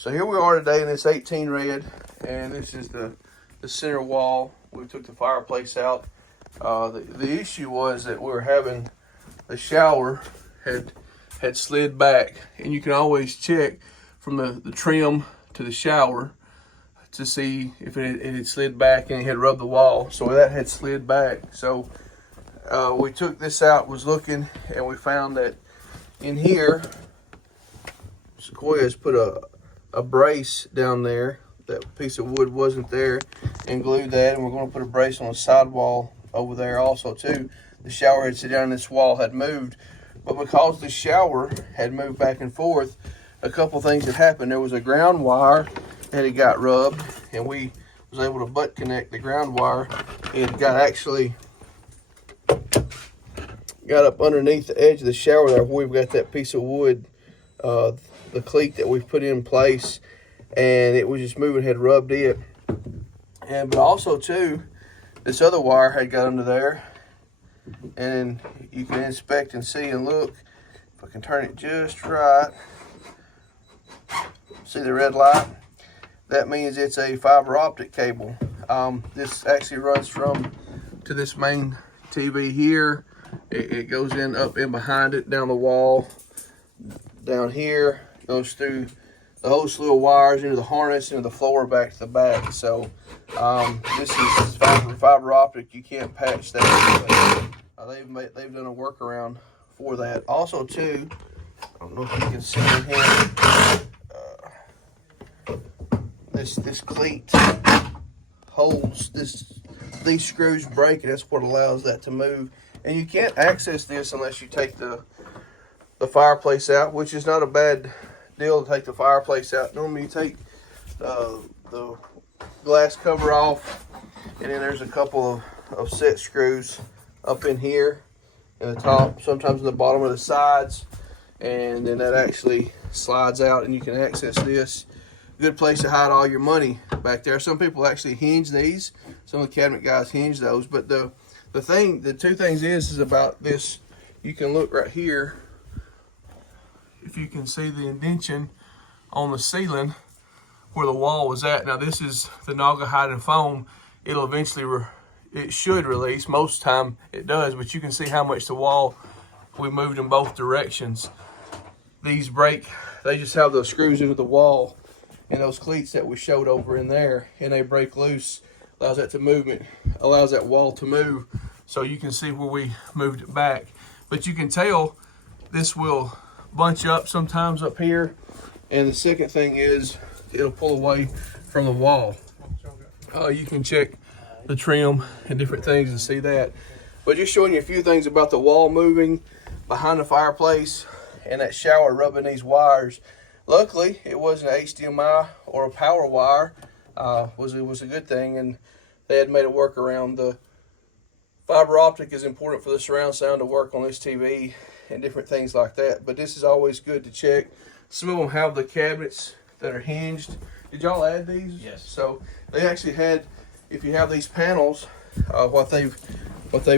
So here we are today in this 18 red, and this is the center wall. We took the fireplace out. The issue was that we were having the shower had slid back, and you can always check from the trim to the shower to see if it had slid back and it had rubbed the wall. So that had slid back. So we took this out, was looking, and we found that in here, Sequoia has put a brace down there. That piece of wood wasn't there, and glued that, and we're going to put a brace on the sidewall over there also too. The shower had sit down and this wall had moved, but because the shower had moved back and forth, a couple things had happened. There was a ground wire that had got rubbed, and we was able to butt connect the ground wire. It got actually got up underneath the edge of the shower there where we've got that piece of wood, the cleat that we've put in place, and it was just moving, had rubbed it. And but also too, this other wire had got under there, and you can inspect and see and look. If I can turn it just right, see the red light? That means it's a fiber optic cable. This actually runs from to this main TV here. It goes in up in behind it, down the wall, down here, goes through the whole slew of wires into the harness, into the floor, back to the back. So this is fiber optic. You can't patch that. They've done a workaround for that. Also too, I don't know if you can see in here, this cleat holds these screws break, and that's what allows that to move. And you can't access this unless you take the fireplace out, which is not a bad deal to take the fireplace out. Normally you take the glass cover off, and then there's a couple of set screws up in here in the top, sometimes in the bottom of the sides, and then that actually slides out and you can access this. Good place to hide all your money back there. Some people actually hinge these. Some of the cabinet guys hinge those, but the two things is about this. You can look right here, if you can see the indentation on the ceiling where the wall was at. Now this is the Naugahyde and foam. It'll eventually, it should release. Most time it does, but you can see how much the wall, we moved in both directions. These break, they just have those screws into the wall and those cleats that we showed over in there, and they break loose, allows that allows that wall to move. So you can see where we moved it back. But you can tell this will bunch up sometimes up here, and the second thing is it'll pull away from the wall. You can check the trim and different things and see that, but just showing you a few things about the wall moving behind the fireplace and that shower rubbing these wires. Luckily it wasn't an HDMI or a power wire. It was a good thing, and they had made a workaround. The fiber optic is important for the surround sound to work on this TV and different things like that, but this is always good to check. Some of them have the cabinets that are hinged. Did y'all add these? Yes. So they actually had, if you have these panels, what they've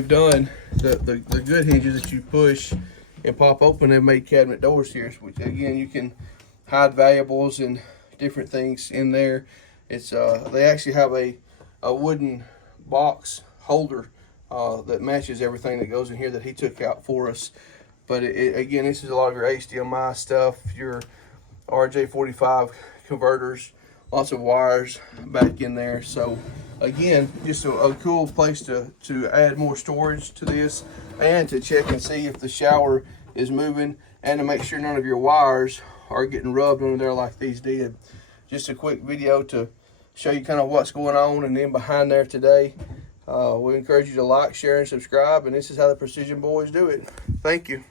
done, the good hinges that you push and pop open, they've made cabinet doors here, which again you can hide valuables and different things in there. It's they actually have a wooden box holder that matches everything that goes in here that he took out for us. But again, this is a lot of your HDMI stuff, your RJ45 converters, lots of wires back in there. So again, just a cool place to add more storage to this, and to check and see if the shower is moving, and to make sure none of your wires are getting rubbed under there like these did. Just a quick video to show you kind of what's going on and then behind there today. We encourage you to like, share, and subscribe, and this is how the Precision Boys do it. Thank you.